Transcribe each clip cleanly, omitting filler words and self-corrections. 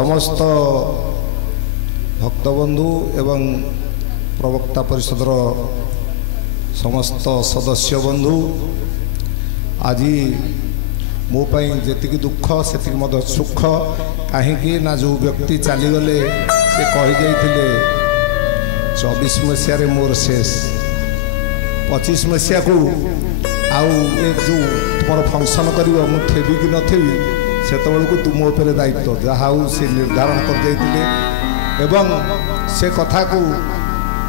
समस्त भक्तबंधु एवं प्रवक्ता परिषदर समस्त सदस्य बंधु आज मोपाई जी दुख से मत सुख कहीं ना जो व्यक्ति चलीगले से कही 24 मसीह मोर शेष 25 मसीहा को आउ जो तुम फंक्शन कर थे कि नथेबी से तुम उपर दायित्व जहाँ से निर्धारण कर से कथा को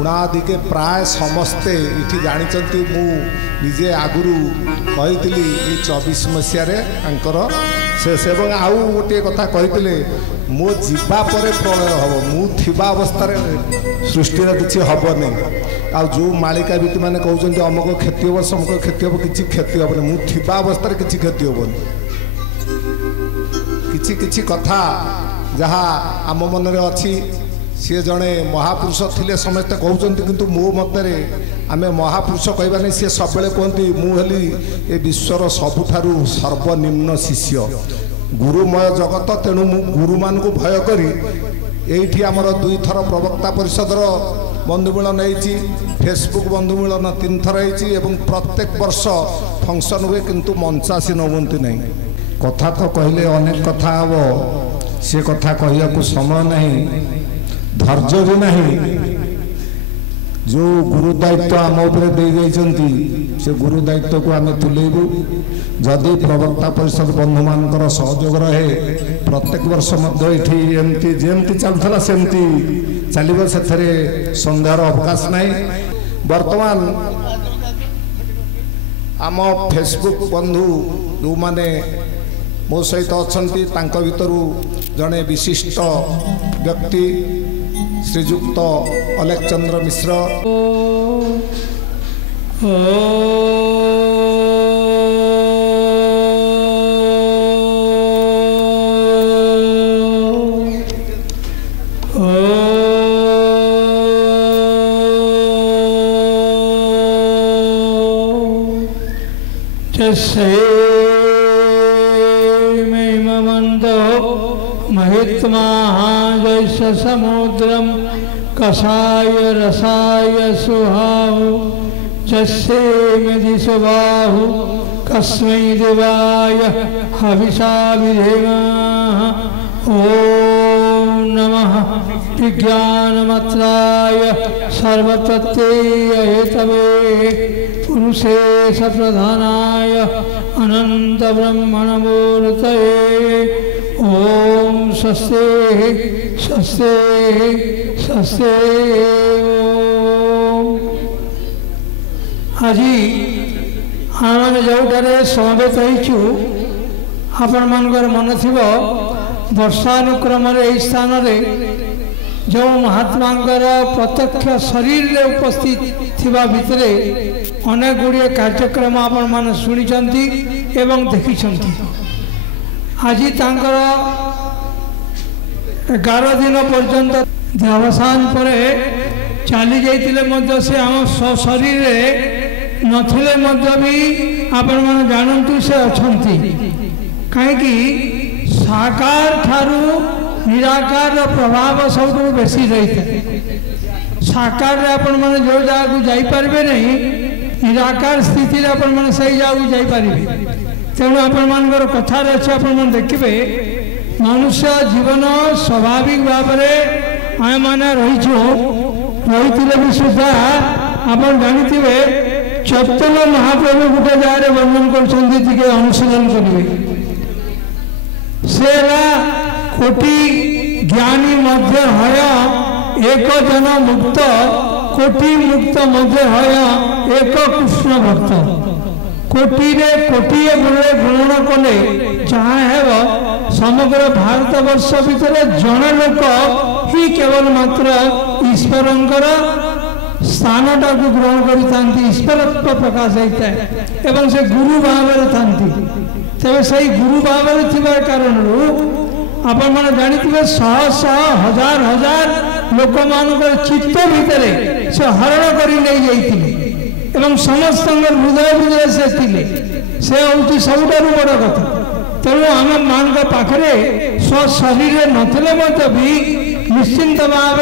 उणादिके प्राय समस्ते ये जानते मुझे आगुरी कही 24 मसीह शेष एवं आउ गोटे कथा कही मो जीवा पर प्रलय हम मुझा अवस्था सृष्टि किसी हेनी आ जो मालिका बीती मैंने कहते अमुक क्षति हम समक क्षति हम किसी क्षति हेनी मुझा अवस्था किसी क्षति हेनी किछि कथा जहाँ आम मन में अच्छी सी जड़े महापुरुष थे समस्ते कहते किंतु मो मतरे आम महापुरुष कहवा नहीं सी सब कहती मुझे ये विश्वर सबुठारु सर्वनिम्न शिष्य गुरुमय जगत तेणु मु गुरु मान को भय करी एठी आमर 2 थर प्रवक्ता परिषदर बंधु मिलन होती फेसबुक बंधु मिलन 3 थर होती प्रत्येक वर्ष फंक्शन हुए किंतु मंचासी नौंती नहीं कथा तो कहले अनेक कथा हम से कथा कहया को समय नहीं धैर्य भी नहीं जो गुरु दायित्व आम उपर दे से गुरु दायित्व को आम तुलेबू जदि प्रवक्ता परिषद बंधु मान सहयोग रहे प्रत्येक वर्ष एमती जमती चलता सेमती चलो से सन्देहर अवकाश नहीं वर्तमान आम फेसबुक बंधु जो माने मो सहित अच्छा भर जड़े विशिष्ट व्यक्ति श्रीजुक्त अलेख चंद्र मिश्र महित्मा जैस समुद्रम कषाय रसाय सुहाहु जस्से मेधि सुबाहु कस्मै देवाय हविषा विधेमः ओम नमः विज्ञानमात्राय सर्वतत्त्वेय हेतवे पुरुषेश प्रधानाय अनंत ब्रह्मणमूर्तये ओम स्वस्ते स्वस्ते स्वस्ते। आज आम जो समवेत होइछु आपण मानकर मन थिबो वर्षानुक्रम स्थान जो महात्मा प्रत्यक्ष शरीर रे उपस्थित थिबा भितरे अनेक गुड़िए कार्यक्रम आपण मान शुणी एवं देखी आज 11 दिन पर्यंत देहावसान पर चली जाते से आम शरीर नथिले भी आपण मान जानतु से अच्छा कहीं साकार ठारू निराकार प्रभाव सब बेसी रही है। साकार आपण मैंने जो जगह को जापर नहीं निराकार स्थिति आपण मैंने सही जगह को जापर तेणु आपण मान कथार अच्छे आपण देखिए मनुष्य जीवन स्वाभाविक भाव में आम मैंने रही भी सुधा आप जानते चैतन्य महाप्रभु गोटे जगह वर्णन कर अनुशीलन करेंगे से कोटि ज्ञानी मध्य हय एक जन मुक्त कोटि मुक्त मध्य हय एक कृष्ण भक्त कोटि कोटिए गुणे ग्रहण कले जहाँ है समग्र भारत वर्ष भितर जन लोक ही केवल मात्र ईश्वर स्थानटा को ग्रहण करते ईश्वरत्व प्रकाश होता है एवं से गुरु भाव था तेज से गुरु भाव कारण आपण मैंने जानते शह शह हजार हजार लोक मान चित्त भितर से हरण कर समस्त हृदय हृदय से हूँ सबुठ बड़ कथा तेणु आम मान पाखे स्वशरीर नथिले भी निश्चिंत भाव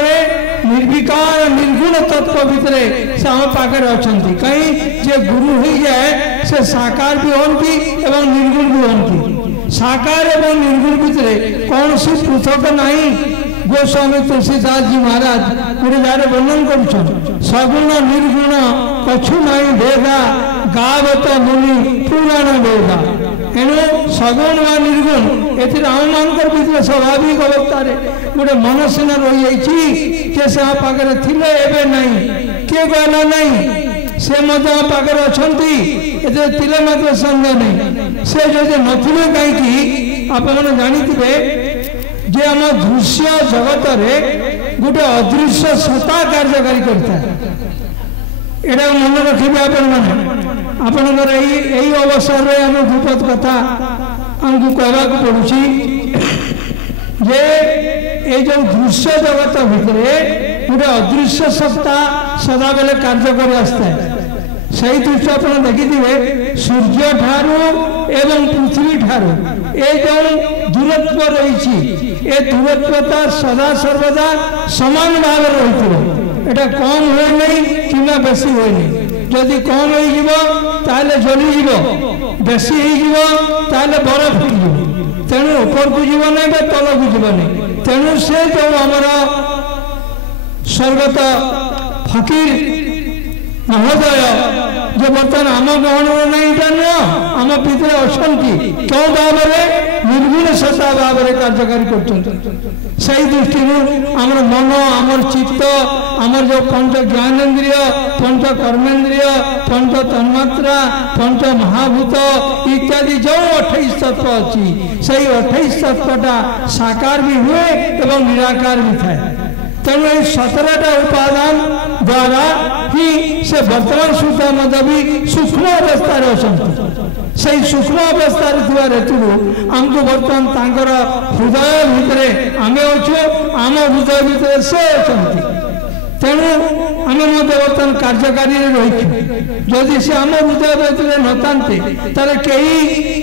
निर्विकार निर्गुण तत्व भितर से आम पाखे अच्छा कहीं जे गुरु हो जाए से साकार भी हमें एवं निर्गुण भी हमें साकार एवं निर्गुण भितर कौन सी पृथक नहीं। गोस्वामी तुलसीदास जी महाराज गोटे जगह वर्णन कर सगुण निर्गुण कछु नहीं भेदा गावत मुनि पुराण वेदा। एणु सगुण व निर्गुण ये आम मान भर स्वाभाविक अवस्था गोटे मन सीना रही से पाखे थिले एवं नहीं किए कहला नहीं से पाखे अच्छा तिले संदेह नहीं से जो नथिले कहीं आप जानी जे आम दृश्य जगत रे गोटे अदृश्य सत्ता कार्यकारी करता है यहाँ मन रखिए आपणकर यही अवसर में आम विपद कथा आमको कहवाक पड़ुछि जे ये जो दृश्य जगत भितर गोटे अदृश्य सत्ता सदा बेले कार्य कर आसता है। सही दृष्टि आप देखिए सूर्य ठारू एवं पृथ्वी ठारू ये जो दूरत्व रही ए दूरत्वता सदा सर्वदा समान भाव रही एटा कम हुए नहीं कि बेसी हुए नहीं। जदि कम हो जली बेसी हो बरफ हो तेणु ऊपर को जीव नहीं तल को जीव नहीं। तेणु से जो आमर स्वर्गत फकीर महोदय जो बर्तमान आम गहन नहीं नुह आम भितर अच्छा क्यों भाव निर्गुण सत्ता भाव कार्यकारी कर दृष्टि आमर मन आमर चित्त आमर जो पंच ज्ञानेन्द्रिय पंच कर्मेन्द्रिय पंच तन्मात्रा पंच महाभूत इत्यादि जो 28 तत्व अच्छी से 28 तत्वटा साकार भी हुए एवं निराकार भी थाए। तेणु 17टा उपादान द्वारा ही से वर्तमान सुधा भी सूक्ष्म अवस्था अच्छा से सूक्ष्म अवस्था हेतु आमको बर्तमान तांकर हृदय भितर आम अच्छे आम हृदय भितर से अच्छा तेणु आम बर्तमान कार्यकारी रही जदि से आम हृदय भितर नतांते ताले कई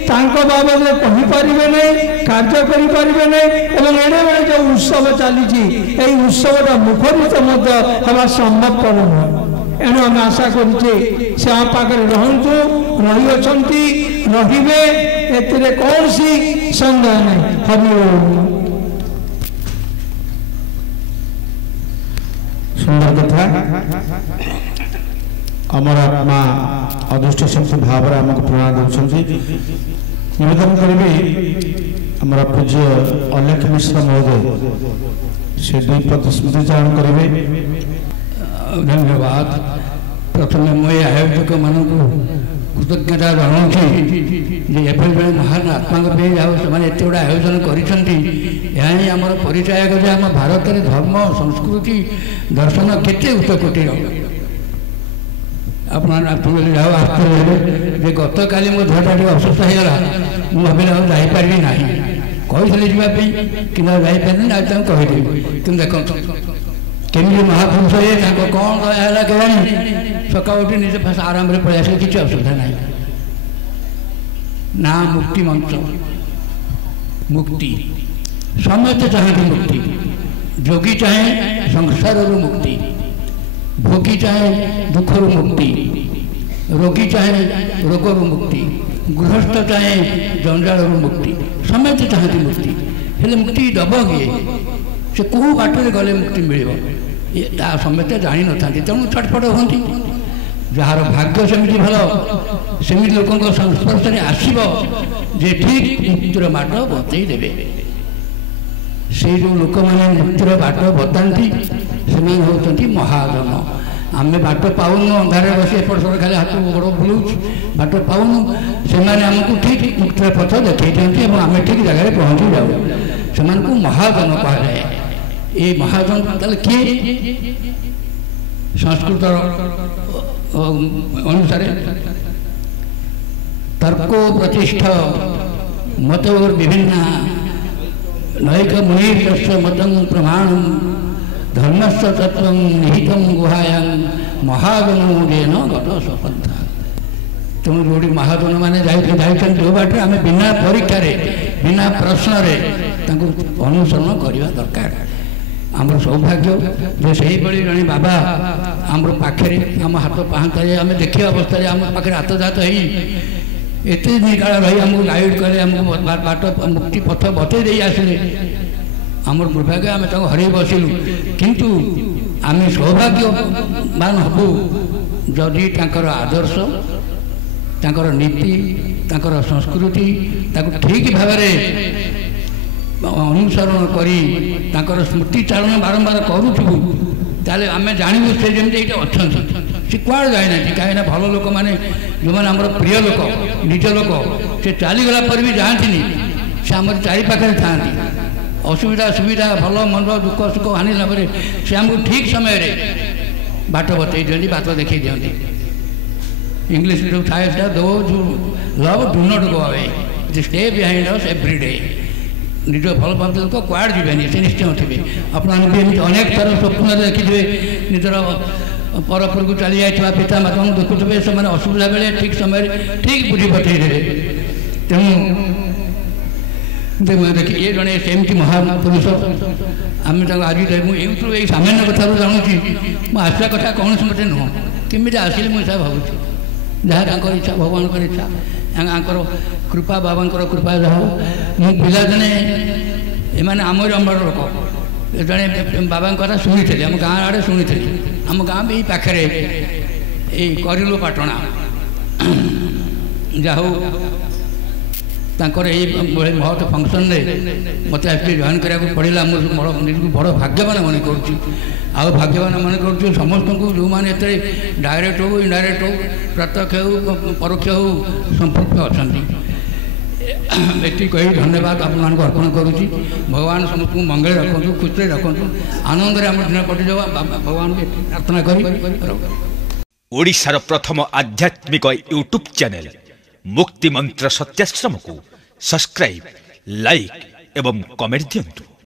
बाबद कहीपर नहीं कार्य करें एवं एड़े बड़े जो उत्सव चली उत्सवटा मुखरित हवा संभवपर नुह। एणु आम आशा करुचे से आम पाखे रहतु रही अच्छा रे कौन सी संदेह नहीं। हरि सुंदर कथा आमर आत्मा अदृष्ट शक्ति भाव आमको प्रेरणा दे निवेदन करी आम पूज्य अलेख मिश्र महोदय से 2 पद स्मृति चारण करेंगे। धन्यवाद। प्रथम मुझे आयोजक मान कृतज्ञता जनाऊँगी एभली महान आत्मा से एत गुड़ा आयोजन कर परिचयक जे आम भारत में धर्म संस्कृति दर्शन केते उच्चकोटी आप जाओ आश्चर्य गत काली मो देहटा टे असुस्थ होगा मुझे भाविल जापारि ना कही जावाई कि जापारि कहीदेवी कि देख केमी महापुरुष ये कौन है कहीं सका उठी निजे आराम से पलि आस किसी असुविधा ना ना मुक्ति मंत्र मुक्ति समस्त चाहती मुक्ति जोगी चाहे संसार मुक्ति भोगी चाहे दुखर मुक्ति रोगी चाहे रोगर मुक्ति गृहस्थ चाहे जंजाल मुक्ति समस्त चाहती मुक्ति हेले मुक्ति दब किए से कौ बाटर गले मुक्ति मिल समस्ते जानी न था तेणु छटपट हमें जार भाग्य सेमती भल सेमती लोक संस्पर्श में आसब जे ठीक मुक्तिर बाट बतई देवे से जो लोक मैंने मुक्तिर बाट बताती से होती महाजन आम बाट पाऊनु अंधार बस एपट सेपट खाली हाथ गोड़ बुलाऊ बाट पाऊनु से आमको ठीक मुक्तिर पथ देखते दिखते आम ठीक जगह पहुँची जाऊ से महाजन कहुए ये महाजन ताले किए संस्कृत अनुसार तर्को प्रतिष्ठ मत और विभिन्न नैक मुनिर्दस्य मतं प्रमाण धर्मस्य तत्व निहितं गुहायां महागणोदेन गत स्वपन्था ତେଣୁ ଯେଉଁଠି ମହାଜନ ମାନେ ଯାଇଛନ୍ତି ଯେଉଁ ବାଟରେ ଆମେ ବିନା ପରୀକ୍ଷାରେ ବିନା ପ୍ରଶ୍ନରେ ତାଙ୍କୁ ଅନୁସରଣ କରିବା ଦରକାର। ଆମର ସୌଭାଗ୍ୟ ଯେ ସେଇଭଳି ଜଣେ ବାବା ଆମର ପାଖରେ ଆମ ହାତ ପାହାନ୍ତାରେ ଆମେ ଦେଖିବା ଅବସ୍ଥାରେ ଆମ ପାଖରେ ହାତଜାତ ହେଇ ଏତେ ଦିନ କାଳ ରହି ଆମକୁ ଗାଇଡ଼ କଲେ, ଆମକୁ ବାଟ ମୁକ୍ତି ପଥ ବତେଇ ଦେଇ ଆସିଲେ। ଆମର ଦୁର୍ଭାଗ୍ୟ ଆମେ ତାଙ୍କୁ ହରେଇ ବସିଲୁ। କିନ୍ତୁ ଆମେ ସୌଭାଗ୍ୟବାନ ହେବୁ ଯଦି ତାଙ୍କର ଆଦର୍ଶ, ତାଙ୍କର ନୀତି, ତାଙ୍କର ସଂସ୍କୃତି ତାକୁ ଠିକ୍ ଭାବରେ ଅନୁସରଣ କରି ତାଙ୍କର ସ୍ମୃତି ଚାଳନା ବାରମ୍ବାର କରୁଥିବୁ, ତାହେଲେ ଆମେ ଜାଣିବୁ ସେ ଯେମିତି ଏଇଠି ଅଛନ୍ତି, ସେ କୁଆଡ଼େ ଯାଇନାହାନ୍ତି। କାହିଁକିନା ଭଲ ଲୋକମାନେ ଯେଉଁମାନେ ଆମର ପ୍ରିୟ ଲୋକ, ନିଜ ଲୋକ, ସେ ଚାଲିଗଲା ପରେ ବି ଯାଆନ୍ତିନି, ସେ ଆମର ଚାରି ପାଖରେ ଥାଆନ୍ତି। ଅସୁବିଧା ସୁବିଧା ଭଲ ମନ୍ଦ ଦୁଃଖ ସୁଖ ଆଣିଲା ପରେ ସେ ଆମକୁ ଠିକ୍ ସମୟରେ ବାଟ ବତେଇ ଦିଅନ୍ତି, ବାଟ ଦେଖେଇ ଦିଅନ୍ତି। ଇଂଲିଶରେ ଯେଉଁ ଥାଏ ସେଟା those who love do not go away, stay behind us every day. ନିଜ ଭଲ ପାଆନ୍ତି ଲୋକ କୁଆଡ଼େ ଯିବେନି, ସେ ନିଶ୍ଚୟ ଥିବେ। ଆପଣମାନେ ବି ଏମିତି ଅନେକ ଥର ସ୍ୱପ୍ନରେ ଦେଖିଥିବେ ନିଜର ପରପୁରକୁ ଚାଲି ଯାଇଥିବା ପିତା ମାତାଙ୍କୁ ଦେଖୁଥିବେ, ସେମାନେ ଅସୁବିଧା ବେଳେ ଠିକ୍ ସମୟରେ ଠିକ୍ ବୁଝି ପଠାଇ ଦେବେ। ତେଣୁ ଦେଖି ଇଏ ଜଣେ ସେମିତି ମହାପୁରୁଷ, ଆମେ ତାଙ୍କୁ ଆଜି ମୁଁ ଏଇଠୁ ଏଇ ସାମାନ୍ୟ କଥାରୁ ଜାଣୁଛି। ମୁଁ ଆସିବା କଥା କୌଣସି ମତେ ନୁହଁ, କେମିତି ଆସିଲି ମୁଁ ସେହା ଭାବୁଛି। ଯାହା ତାଙ୍କର ଇଚ୍ଛା, ଭଗବାନଙ୍କର ଇଚ୍ଛା, ଆଙ୍କର କୃପା, ବାବାଙ୍କର କୃପା ଯାହା ହଉ। ମୁଁ ପିଲାଦିନେ ଏମାନେ ଆମରି ଅମଳ ଲୋକ, ଜଣେ ବାବାଙ୍କ କଥା ଶୁଣିଥିଲି, ଆମ ଗାଁ ଆଡ଼େ ଶୁଣିଥିଲି। ଆମ ଗାଁ ବି ଏଇ ପାଖରେ, ଏଇ କରିଲୁ ପାଟଣା। ଯାହା ହଉ ତାଙ୍କର ଏଇ ମହତ ଫଙ୍କସନ୍ରେ ମୋତେ ଆକ୍ଚୁଆଲି ଜଏନ୍ କରିବାକୁ ପଡ଼ିଲା। ମୁଁ ନିଜକୁ ବଡ଼ ଭାଗ୍ୟବାନ ମନେ କରୁଛି। ଆଉ ଭାଗ୍ୟବାନ ମନେ କରୁଛି ସମସ୍ତଙ୍କୁ ଯେଉଁମାନେ ଏଥିରେ ଡାଇରେକ୍ଟ ହେଉ ଇନଡାଇରେକ୍ଟ ହେଉ, ପ୍ରତ୍ୟକ୍ଷ ହେଉ ପରୋକ୍ଷ ହେଉ ସମ୍ପୃକ୍ତ ଅଛନ୍ତି। ଏତିକି କହି ଧନ୍ୟବାଦ ଆପଣମାନଙ୍କୁ ଅର୍ପଣ କରୁଛି। ଭଗବାନ ସମସ୍ତଙ୍କୁ ମଙ୍ଗଳରେ ରଖନ୍ତୁ, ଖୁସିରେ ରଖନ୍ତୁ, ଆନନ୍ଦରେ ଆମ ଦିନ କଟିଯାଉ, ଭଗବାନଙ୍କୁ ପ୍ରାର୍ଥନା କରି। ଓଡ଼ିଶାର ପ୍ରଥମ ଆଧ୍ୟାତ୍ମିକ ୟୁଟ୍ୟୁବ୍ ଚ୍ୟାନେଲ ମୁକ୍ତି ମନ୍ତ୍ର ସତ୍ୟାଶ୍ରମକୁ ସବସ୍କ୍ରାଇବ୍, ଲାଇକ୍ ଏବଂ କମେଣ୍ଟ ଦିଅନ୍ତୁ।